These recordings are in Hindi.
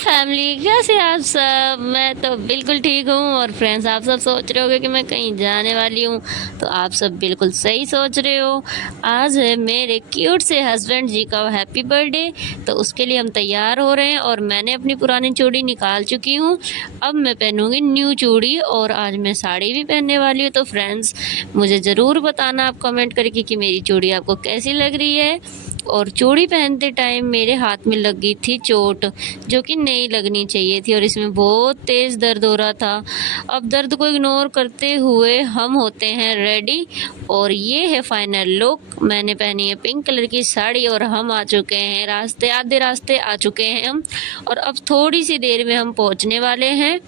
फैमिली, कैसे आप सब। मैं तो बिल्कुल ठीक हूँ। और फ्रेंड्स, आप सब सोच रहे होगे कि मैं कहीं जाने वाली हूँ, तो आप सब बिल्कुल सही सोच रहे हो। आज है मेरे क्यूट से हस्बैंड जी का हैप्पी बर्थडे, तो उसके लिए हम तैयार हो रहे हैं। और मैंने अपनी पुरानी चूड़ी निकाल चुकी हूँ। अब मैं पहनूंगी न्यू चूड़ी, और आज मैं साड़ी भी पहनने वाली हूँ। तो फ्रेंड्स, मुझे ज़रूर बताना आप कमेंट करके कि मेरी चूड़ी आपको कैसी लग रही है। और चूड़ी पहनते टाइम मेरे हाथ में लगी थी चोट, जो कि नहीं लगनी चाहिए थी, और इसमें बहुत तेज़ दर्द हो रहा था। अब दर्द को इग्नोर करते हुए हम होते हैं रेडी। और ये है फाइनल लुक। मैंने पहनी है पिंक कलर की साड़ी, और हम आ चुके हैं आधे रास्ते आ चुके हैं हम। और अब थोड़ी सी देर में हम पहुंचने वाले हैं।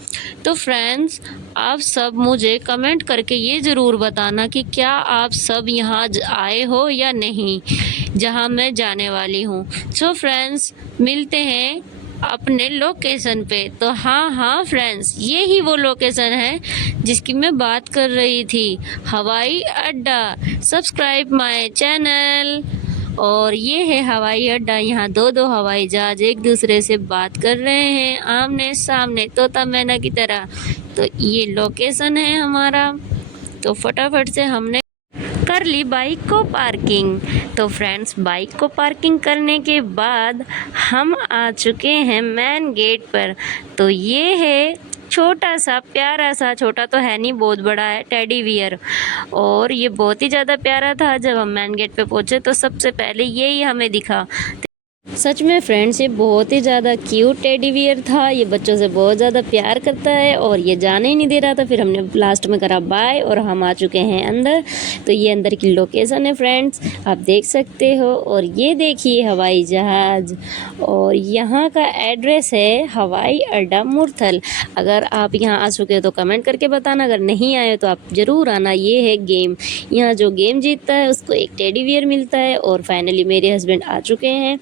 तो फ्रेंड्स, आप सब मुझे कमेंट करके ये ज़रूर बताना कि क्या आप सब यहाँ आए हो या नहीं, जहाँ मैं जाने वाली हूँ। सो फ्रेंड्स, मिलते हैं अपने लोकेशन पे। तो हाँ फ्रेंड्स, ये ही वो लोकेशन है जिसकी मैं बात कर रही थी, हवाई अड्डा। Subscribe my channel. और ये है हवाई अड्डा। यहाँ दो हवाई जहाज एक दूसरे से बात कर रहे हैं आमने सामने, तोता मैना की तरह। तो ये लोकेशन है हमारा। तो फटाफट से हमने कर ली बाइक को पार्किंग। तो फ्रेंड्स, बाइक को पार्किंग करने के बाद हम आ चुके हैं मेन गेट पर। तो ये है छोटा सा प्यारा सा, छोटा तो है नहीं, बहुत बड़ा है, टेडी बियर। और ये बहुत ही ज़्यादा प्यारा था। जब हम मेन गेट पे पहुँचे तो सबसे पहले यही हमें दिखा। सच में फ्रेंड्स, ये बहुत ही ज़्यादा क्यूट टेडी बियर था। ये बच्चों से बहुत ज़्यादा प्यार करता है, और ये जाने ही नहीं दे रहा था। फिर हमने लास्ट में करा बाय, और हम आ चुके हैं अंदर। तो ये अंदर की लोकेशन है फ्रेंड्स, आप देख सकते हो। और ये देखिए हवाई जहाज़, और यहाँ का एड्रेस है हवाई अड्डा मुरथल। अगर आप यहाँ आ चुके हो तो कमेंट करके बताना, अगर नहीं आए तो आप ज़रूर आना। ये है गेम, यहाँ जो गेम जीतता है उसको एक टेडी बियर मिलता है। और फाइनली मेरे हस्बैंड आ चुके हैं।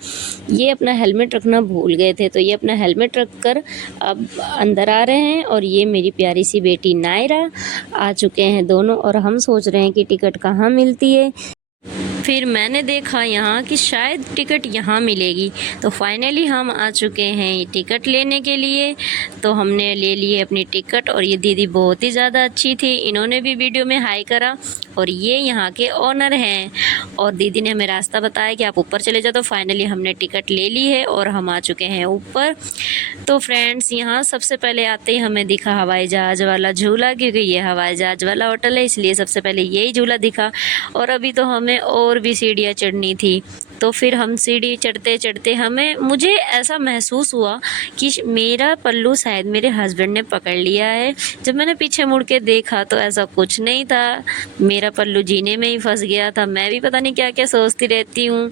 ये अपना हेलमेट रखना भूल गए थे, तो ये अपना हेलमेट रख कर अब अंदर आ रहे हैं। और ये मेरी प्यारी सी बेटी नायरा आ चुके हैं दोनों। और हम सोच रहे हैं कि टिकट कहाँ मिलती है। फिर मैंने देखा यहाँ कि शायद टिकट यहाँ मिलेगी। तो फाइनली हम आ चुके हैं टिकट लेने के लिए। तो हमने ले लिए अपनी टिकट। और ये दीदी बहुत ही ज़्यादा अच्छी थी, इन्होंने भी वीडियो में हाई करा। और ये यहाँ के ओनर हैं, और दीदी ने हमें रास्ता बताया कि आप ऊपर चले जाओ। तो फाइनली हमने टिकट ले ली है और हम आ चुके हैं ऊपर। तो फ्रेंड्स, यहाँ सबसे पहले आते ही हमें दिखा हवाई जहाज़ वाला झूला, क्योंकि ये हवाई जहाज़ वाला होटल है, इसलिए सबसे पहले यही झूला दिखा। और अभी तो हमें और भी सीढ़ियाँ चढ़नी थी। तो फिर हम सीढ़ी चढ़ते चढ़ते मुझे ऐसा महसूस हुआ कि मेरा पल्लू शायद मेरे हस्बैंड ने पकड़ लिया है। जब मैंने पीछे मुड़ के देखा तो ऐसा कुछ नहीं था, मेरा पल्लू जीने में ही फंस गया था। मैं भी पता नहीं क्या क्या सोचती रहती हूँ।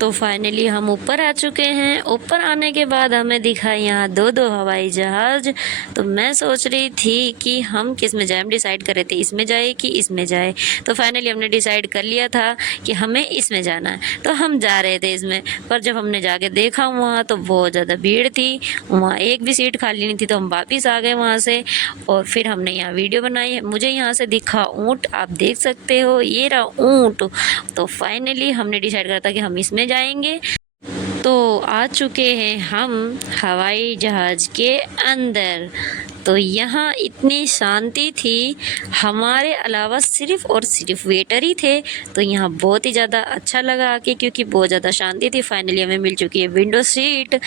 तो फाइनली हम ऊपर आ चुके हैं। ऊपर आने के बाद हमें दिखा यहाँ दो हवाई जहाज़। तो मैं सोच रही थी कि हम किस में जाए, हम डिसाइड कर रहे थे इसमें जाए कि इसमें जाए। तो फाइनली हमने डिसाइड कर लिया था कि हमें इसमें जाना है, तो हम जा रहे थे इसमें। पर जब हमने जाके देखा वहाँ तो बहुत ज़्यादा भीड़ थी, वहाँ एक भी सीट खाली नहीं थी। तो हम वापस आ गए वहाँ से, और फिर हमने यहाँ वीडियो बनाई। मुझे यहाँ से दिखा ऊँट, आप देख सकते हो, ये रहा ऊँट। तो फाइनली हमने डिसाइड करा था कि हम इसमें जाएंगे। तो आ चुके हैं हम हवाई जहाज़ के अंदर। तो यहाँ इतनी शांति थी, हमारे अलावा सिर्फ़ और सिर्फ वेटर ही थे। तो यहाँ बहुत ही ज़्यादा अच्छा लगा आके, क्योंकि बहुत ज़्यादा शांति थी। फाइनली हमें मिल चुकी है विंडो सीट,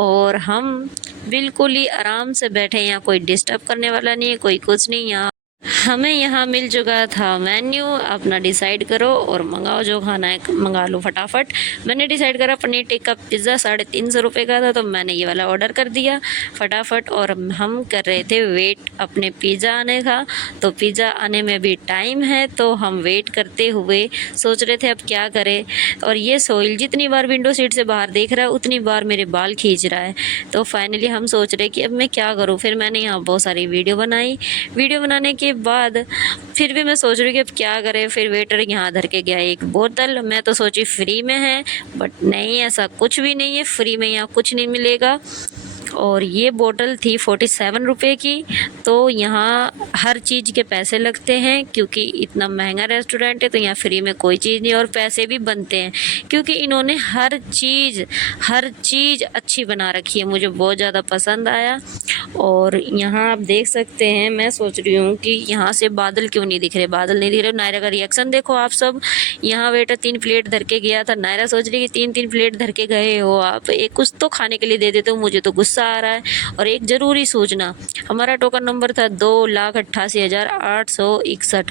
और हम बिल्कुल ही आराम से बैठे हैं। यहाँ कोई डिस्टर्ब करने वाला नहीं है, कोई कुछ नहीं। यहाँ हमें यहाँ मिल चुका था मेन्यू, अपना डिसाइड करो और मंगाओ, जो खाना है मंगा लो फटाफट। मैंने डिसाइड करा पनीर टिक्का पिज़्ज़ा 350 रुपये का था, तो मैंने ये वाला ऑर्डर कर दिया फटाफट। और हम कर रहे थे वेट अपने पिज़्ज़ा आने का। तो पिज़्ज़ा आने में भी टाइम है, तो हम वेट करते हुए सोच रहे थे अब क्या करें। और ये सोइल जितनी बार विंडो सीट से बाहर देख रहा है उतनी बार मेरे बाल खींच रहा है। तो फाइनली हम सोच रहे कि अब मैं क्या करूँ। फिर मैंने यहाँ बहुत सारी वीडियो बनाई। वीडियो बनाने के बाद फिर भी मैं सोच रही हूँ कि अब क्या करें। फिर वेटर यहाँ धर के गया एक बोतल, मैं तो सोची फ्री में है, बट नहीं, ऐसा कुछ भी नहीं है, फ्री में यहाँ कुछ नहीं मिलेगा। और ये बोतल थी 47 रुपये की। तो यहाँ हर चीज़ के पैसे लगते हैं क्योंकि इतना महंगा रेस्टोरेंट है, तो यहाँ फ्री में कोई चीज़ नहीं और पैसे भी बनते हैं क्योंकि इन्होंने हर चीज़ अच्छी बना रखी है। मुझे बहुत ज़्यादा पसंद आया। और यहाँ आप देख सकते हैं, मैं सोच रही हूँ कि यहाँ से बादल क्यों नहीं दिख रहे, बादल नहीं दिख रहे। नायरा का रिएक्शन देखो आप सब। यहाँ वेटर 3 प्लेट धर के गया था, नायरा सोच रही कि 3 प्लेट धर के गए हो आप, एक कुछ तो खाने के लिए दे देते हो, मुझे तो गुस्सा आ रहा है। और एक ज़रूरी सूचना, हमारा टोकन नंबर था 2,88,861,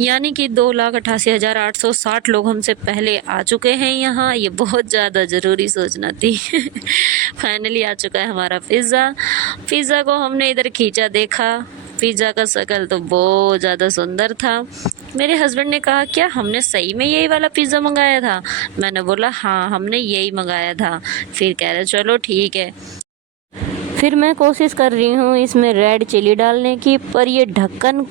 यानी कि 2,88,860 लोग हमसे पहले आ चुके हैं यहाँ। ये बहुत ज़्यादा ज़रूरी सूचना थी। फाइनली आ चुका है हमारा पिज़्ज़ा को हमने इधर खींचा, देखा पिज़्ज़ा का शक्ल तो बहुत ज़्यादा सुंदर था। मेरे हस्बैंड ने कहा क्या हमने सही में यही वाला पिज़्ज़ा मंगाया था? मैंने बोला हाँ हमने यही मंगाया था। फिर कह रहे चलो ठीक है। फिर मैं कोशिश कर रही हूँ इसमें रेड चिली डालने की, पर ये ढक्कन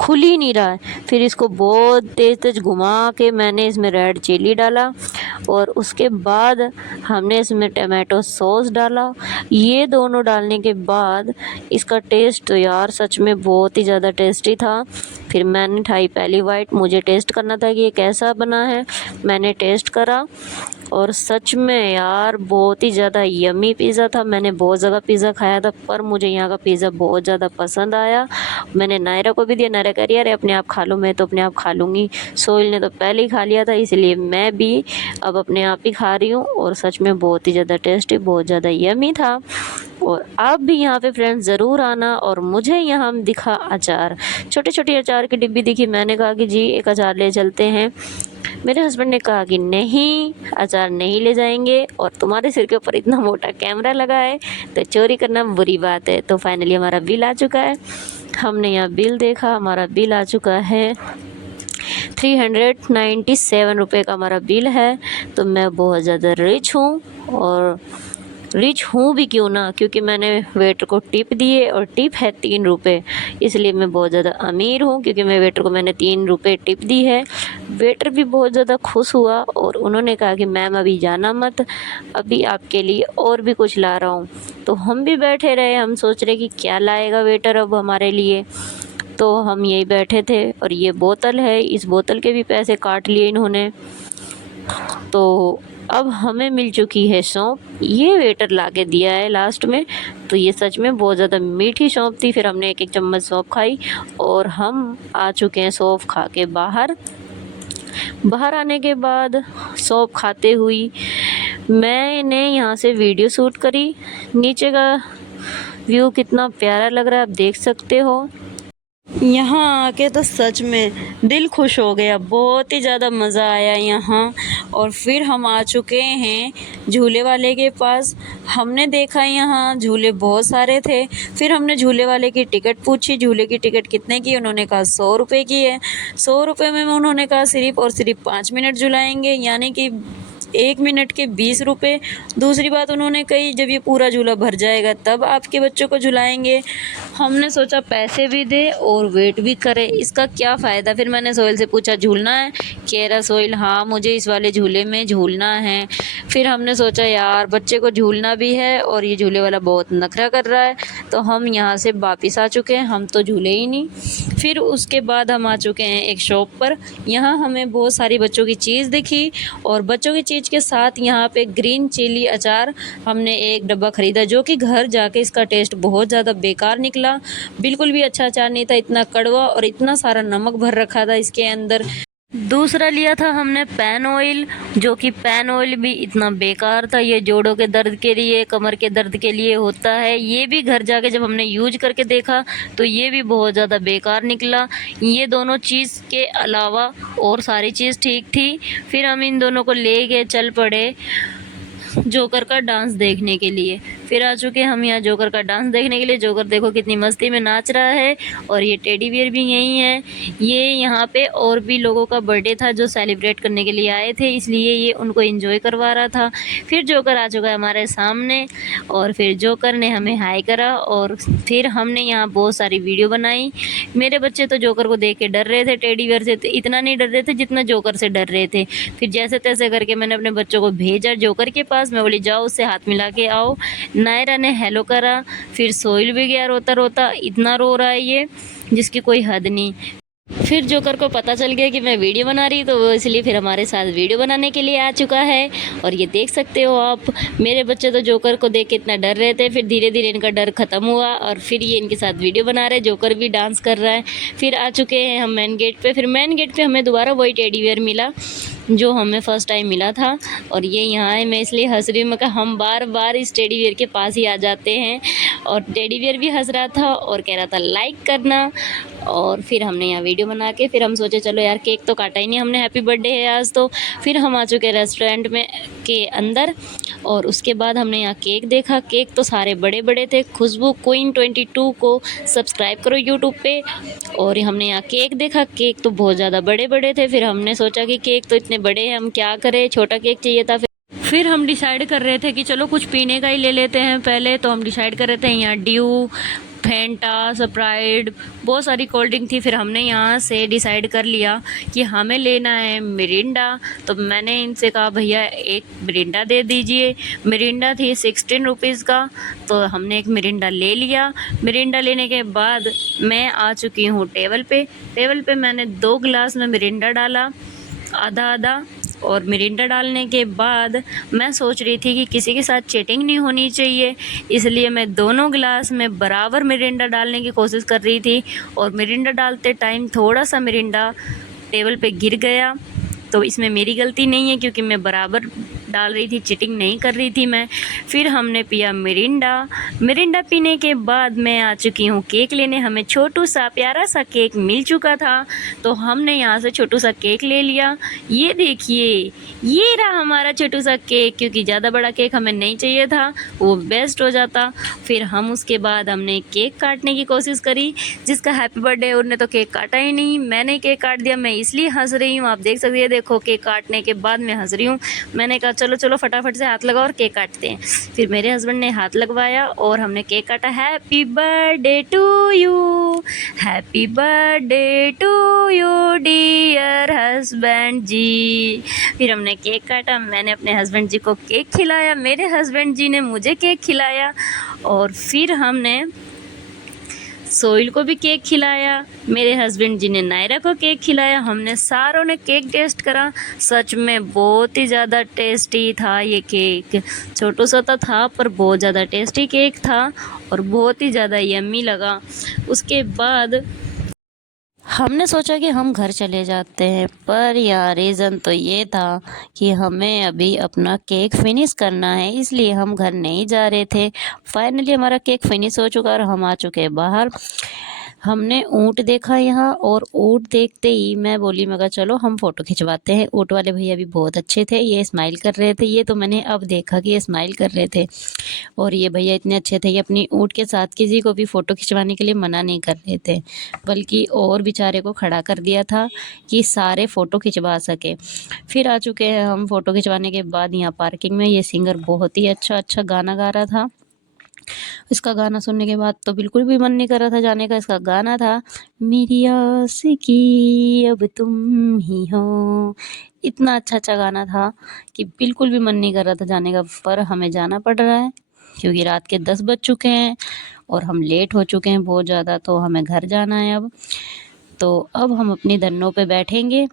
खुल ही नहीं रहा है। फिर इसको बहुत तेज़ घुमा के मैंने इसमें रेड चिली डाला और उसके बाद हमने इसमें टमाटो सॉस डाला। ये दोनों डालने के बाद इसका टेस्ट तो यार सच में बहुत ही ज़्यादा टेस्टी था। फिर मैंने खाई पहली बाइट, मुझे टेस्ट करना था कि ये कैसा बना है। मैंने टेस्ट करा और सच में यार बहुत ही ज़्यादा यम्मी पिज़्ज़ा था। मैंने बहुत जगह पिज़्ज़ा खाया था पर मुझे यहाँ का पिज़्ज़ा बहुत ज़्यादा पसंद आया। मैंने नायरा को भी दिया, नायरा कह रही है अरे अपने आप खा लो, मैं तो अपने आप खा लूँगी। सोहेल ने तो पहले ही खा लिया था, इसलिए मैं भी अब अपने आप ही खा रही हूँ। और सच में बहुत ही ज़्यादा टेस्टी, बहुत ज़्यादा यम्मी था। और आप भी यहाँ पे फ्रेंड्स ज़रूर आना। और मुझे यहाँ दिखा अचार, छोटी छोटी अचार की डिब्बी दिखी। मैंने कहा कि जी एक अचार ले चलते हैं। मेरे हस्बैंड ने कहा कि नहीं अचार नहीं ले जाएंगे, और तुम्हारे सिर के ऊपर इतना मोटा कैमरा लगा है तो चोरी करना बुरी बात है। तो फाइनली हमारा बिल आ चुका है। हमने यहाँ बिल देखा, हमारा बिल आ चुका है 397 रुपये का हमारा बिल है। तो मैं बहुत ज़्यादा रिच हूँ, और रिच हूँ भी क्यों ना, क्योंकि मैंने वेटर को टिप दिए और टिप है 3 रुपये, इसलिए मैं बहुत ज़्यादा अमीर हूँ क्योंकि मैं वेटर को मैंने 3 रुपये टिप दी है। वेटर भी बहुत ज़्यादा खुश हुआ और उन्होंने कहा कि मैम अभी जाना मत, अभी आपके लिए और भी कुछ ला रहा हूँ। तो हम भी बैठे रहे, हम सोच रहे कि क्या लाएगा वेटर अब हमारे लिए। तो हम यही बैठे थे। और ये बोतल है, इस बोतल के भी पैसे काट लिए इन्होंने। तो अब हमें मिल चुकी है सौंफ, ये वेटर ला के दिया है लास्ट में। तो ये सच में बहुत ज़्यादा मीठी सौंफ थी। फिर हमने एक चम्मच सौंफ खाई और हम आ चुके हैं सौंफ खा के बाहर। बाहर आने के बाद सौंफ खाते हुई मैंने यहाँ से वीडियो शूट करी। नीचे का व्यू कितना प्यारा लग रहा है, आप देख सकते हो। यहाँ आके तो सच में दिल खुश हो गया, बहुत ही ज़्यादा मज़ा आया यहाँ। और फिर हम आ चुके हैं झूले वाले के पास। हमने देखा यहाँ झूले बहुत सारे थे। फिर हमने झूले वाले की टिकट पूछी, झूले की टिकट कितने की? उन्होंने कहा 100 रुपये की है। 100 रुपये में उन्होंने कहा सिर्फ और सिर्फ 5 मिनट झुलाएंगे, यानी कि 1 मिनट के 20 रुपये। दूसरी बात उन्होंने कही जब ये पूरा झूला भर जाएगा तब आपके बच्चों को झुलाएंगे। हमने सोचा पैसे भी दे और वेट भी करे, इसका क्या फ़ायदा। फिर मैंने सोहेल से पूछा झूलना है? कह रहा सोहेल हाँ मुझे इस वाले झूले में झूलना है। फिर हमने सोचा यार बच्चे को झूलना भी है और ये झूले वाला बहुत नखरा कर रहा है, तो हम यहाँ से वापस आ चुके हैं, हम तो झूले ही नहीं। फिर उसके बाद हम आ चुके हैं एक शॉप पर। यहाँ हमें बहुत सारी बच्चों की चीज़ दिखी, और बच्चों की चीज़ के साथ यहाँ पे ग्रीन चिली अचार हमने एक डब्बा ख़रीदा, जो कि घर जाके इसका टेस्ट बहुत ज़्यादा बेकार निकला। बिल्कुल भी अच्छा अचार नहीं था, इतना कड़वा और इतना सारा नमक भर रखा था इसके अंदर। दूसरा लिया था हमने पैन ऑयल, जो कि पैन ऑयल भी इतना बेकार था। ये जोड़ों के दर्द के लिए, कमर के दर्द के लिए होता है। ये भी घर जाके जब हमने यूज करके देखा तो ये भी बहुत ज़्यादा बेकार निकला। ये दोनों चीज़ के अलावा और सारी चीज़ ठीक थी। फिर हम इन दोनों को ले गए, चल पड़े जोकर का डांस देखने के लिए। फिर आ चुके हम यहाँ जोकर का डांस देखने के लिए। जोकर देखो कितनी मस्ती में नाच रहा है, और ये टेडी बियर भी यही है। ये यहाँ पे और भी लोगों का बर्थडे था जो सेलिब्रेट करने के लिए आए थे, इसलिए ये उनको एंजॉय करवा रहा था। फिर जोकर आ चुका है हमारे सामने, और फिर जोकर ने हमें हाय करा, और फिर हमने यहाँ बहुत सारी वीडियो बनाई। मेरे बच्चे तो जोकर को देख के डर रहे थे, टेडी बियर से तो इतना नहीं डर रहे थे जितना जोकर से डर रहे थे। फिर जैसे तैसे करके मैंने अपने बच्चों को भेजा जोकर के पास। मैं बोली जाओ उससे हाथ मिला के आओ। नायरा ने हेलो करा, फिर सोइल भी गया रोता रोता, इतना रो रहा है ये जिसकी कोई हद नहीं। फिर जोकर को पता चल गया कि मैं वीडियो बना रही, तो वो इसलिए फिर हमारे साथ वीडियो बनाने के लिए आ चुका है। और ये देख सकते हो आप, मेरे बच्चे तो जोकर को देख के इतना डर रहे थे, फिर धीरे धीरे इनका डर ख़त्म हुआ और फिर ये इनके साथ वीडियो बना रहे हैं। जोकर भी डांस कर रहा है। फिर आ चुके हैं हम मेन गेट पे। फिर मेन गेट पे हमें दोबारा वही टेडी बियर मिला जो हमें फ़र्स्ट टाइम मिला था, और ये यहाँ है। मैं इसलिए हंस रही हूँ, मैं कहा हम बार बार इस टेडी बियर के पास ही आ जाते हैं। और टेडी बियर भी हंस रहा था और कह रहा था लाइक करना। और फिर हमने यहाँ वीडियो बना के फिर हम सोचे चलो यार केक तो काटा ही नहीं हमने, हैप्पी बर्थडे है आज तो। फिर हम आ चुके रेस्टोरेंट में के अंदर, और उसके बाद हमने यहाँ केक देखा। केक तो सारे बड़े बड़े थे। खुशबू क्वीन 22 को सब्सक्राइब करो यूट्यूब पे। और हमने यहाँ केक देखा, केक तो बहुत ज़्यादा बड़े बड़े थे। फिर हमने सोचा कि केक तो इतने बड़े हैं, हम क्या करें, छोटा केक चाहिए था। फिर हम डिसाइड कर रहे थे कि चलो कुछ पीने का ही ले लेते हैं पहले। तो हम डिसाइड कर रहे थे यहाँ ड्यू, फेंटा, स्प्राइट, बहुत सारी कोल्ड ड्रिंक थी। फिर हमने यहाँ से डिसाइड कर लिया कि हमें लेना है मिरिंडा। तो मैंने इनसे कहा भैया एक मिरिंडा दे दीजिए। मिरिंडा थी 16 रुपीज़ का, तो हमने एक मिरिंडा ले लिया। मिरिंडा लेने के बाद मैं आ चुकी हूँ टेबल पे। टेबल पे मैंने 2 गिलास में मिरिंडा डाला, आधा आधा। और मिरिंडा डालने के बाद मैं सोच रही थी कि किसी के साथ चीटिंग नहीं होनी चाहिए, इसलिए मैं दोनों गिलास में बराबर मिरिंडा डालने की कोशिश कर रही थी। और मिरिंडा डालते टाइम थोड़ा सा मिरिंडा टेबल पे गिर गया, तो इसमें मेरी गलती नहीं है क्योंकि मैं बराबर डाल रही थी, चीटिंग नहीं कर रही थी मैं। फिर हमने पिया मिरिंडा। मिरिंडा पीने के बाद मैं आ चुकी हूँ केक लेने। हमें छोटू सा प्यारा सा केक मिल चुका था, तो हमने यहाँ से छोटू सा केक ले लिया। ये देखिए, ये रहा हमारा छोटू सा केक, क्योंकि ज़्यादा बड़ा केक हमें नहीं चाहिए था, वो बेस्ट हो जाता। फिर हम उसके बाद हमने केक काटने की कोशिश करी। जिसका हैप्पी बर्थडे उन्होंने तो केक काटा ही नहीं, मैंने केक काट दिया। मैं इसलिए हंस रही हूँ, आप देख सकते हैं, देखो केक काटने के बाद मैं हंस रही हूँ। मैंने कहा चलो चलो फटाफट से हाथ लगाओ और केक काटते हैं। फिर मेरे हस्बैंड ने हाथ लगवाया और हमने केक काटा। Happy birthday to you, happy birthday to you dear husband ji. फिर हमने केक काटा, मैंने अपने हस्बैंड जी को केक खिलाया, मेरे हस्बैंड जी ने मुझे केक खिलाया। और फिर हमने सोइल को भी केक खिलाया, मेरे हस्बैंड जी ने नायरा को केक खिलाया। हमने सारों ने केक टेस्ट करा। सच में बहुत ही ज़्यादा टेस्टी था ये केक। छोटू सा तो था पर बहुत ज़्यादा टेस्टी केक था और बहुत ही ज़्यादा यम्मी लगा। उसके बाद हमने सोचा कि हम घर चले जाते हैं, पर यार रीज़न तो ये था कि हमें अभी अपना केक फिनिश करना है, इसलिए हम घर नहीं जा रहे थे। फाइनली हमारा केक फिनिश हो चुका और हम आ चुके हैं बाहर। हमने ऊँट देखा यहाँ, और ऊँट देखते ही मैं बोली, मैं कहा चलो हम फ़ोटो खिंचवाते हैं। ऊँट वाले भैया भी बहुत अच्छे थे, ये स्माइल कर रहे थे। ये तो मैंने अब देखा कि ये स्माइल कर रहे थे। और ये भैया इतने अच्छे थे, ये अपनी ऊँट के साथ किसी को भी फ़ोटो खिंचवाने के लिए मना नहीं कर रहे थे, बल्कि और बेचारे को खड़ा कर दिया था कि सारे फ़ोटो खिंचवा सके। फिर आ चुके हैं हम फ़ोटो खिंचवाने के बाद यहाँ पार्किंग में। ये सिंगर बहुत ही अच्छा गाना गा रहा था। इसका गाना सुनने के बाद तो बिल्कुल भी मन नहीं कर रहा था जाने का। इसका गाना था, मेरी आशिकी अब तुम ही हो। इतना अच्छा गाना था कि बिल्कुल भी मन नहीं कर रहा था जाने का, पर हमें जाना पड़ रहा है क्योंकि रात के 10 बज चुके हैं और हम लेट हो चुके हैं बहुत ज़्यादा, तो हमें घर जाना है अब। तो अब हम अपनी धन्नों पे बैठेंगे,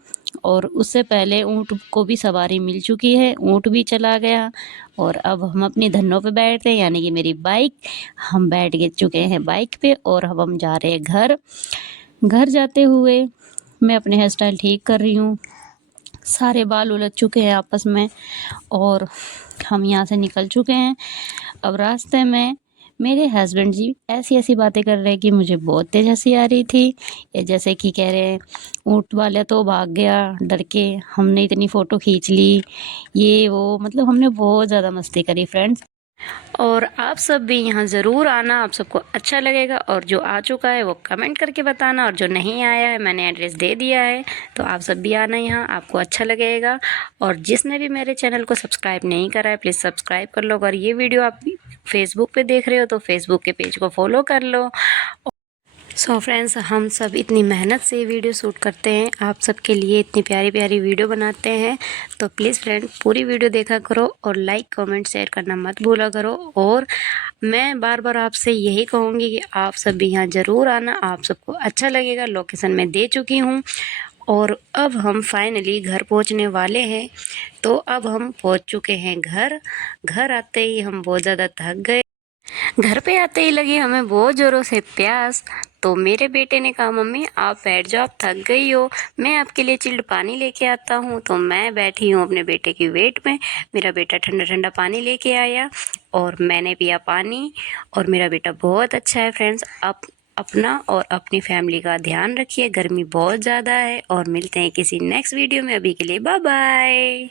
और उससे पहले ऊँट को भी सवारी मिल चुकी है, ऊँट भी चला गया। और अब हम अपनी धन्नों पे बैठते हैं, यानी कि मेरी बाइक। हम बैठ गए चुके हैं बाइक पे और अब हम जा रहे हैं घर। घर जाते हुए मैं अपने हेयर स्टाइल ठीक कर रही हूँ, सारे बाल उलझ चुके हैं आपस में, और हम यहाँ से निकल चुके हैं। अब रास्ते में मेरे हस्बैंड जी ऐसी बातें कर रहे हैं कि मुझे बहुत तेज़ हंसी आ रही थी। ये जैसे कि कह रहे हैं, ऊँट वाला तो भाग गया डर के, हमने इतनी फ़ोटो खींच ली, ये वो, मतलब हमने बहुत ज़्यादा मस्ती करी फ्रेंड्स। और आप सब भी यहाँ ज़रूर आना, आप सबको अच्छा लगेगा। और जो आ चुका है वो कमेंट करके बताना, और जो नहीं आया है मैंने एड्रेस दे दिया है, तो आप सब भी आना यहाँ, आपको अच्छा लगेगा। और जिसने भी मेरे चैनल को सब्सक्राइब नहीं करा है प्लीज़ सब्सक्राइब कर लो। अगर ये वीडियो आप फेसबुक पे देख रहे हो तो फेसबुक के पेज को फॉलो कर लो। सो फ्रेंड्स, हम सब इतनी मेहनत से वीडियो शूट करते हैं, आप सबके लिए इतनी प्यारी प्यारी वीडियो बनाते हैं। तो प्लीज़ फ्रेंड, पूरी वीडियो देखा करो और लाइक कमेंट शेयर करना मत भूला करो। और मैं बार बार आपसे यही कहूँगी कि आप सब भी यहाँ ज़रूर आना, आप सबको अच्छा लगेगा। लोकेशन मैं दे चुकी हूँ और अब हम फाइनली घर पहुँचने वाले हैं। तो अब हम पहुँच चुके हैं घर आते ही हम बहुत ज़्यादा थक गए। घर पे आते ही लगी हमें बहुत ज़ोरों से प्यास। तो मेरे बेटे ने कहा, मम्मी आप बैठ जाओ, आप थक गई हो, मैं आपके लिए चिल्ड पानी लेके आता हूँ। तो मैं बैठी हूँ अपने बेटे की वेट में। मेरा बेटा ठंडा ठंडा पानी लेके आया और मैंने पिया पानी। और मेरा बेटा बहुत अच्छा है फ्रेंड्स। आप अपना और अपनी फैमिली का ध्यान रखिए, गर्मी बहुत ज़्यादा है। और मिलते हैं किसी नेक्स्ट वीडियो में, अभी के लिए बाय बाय।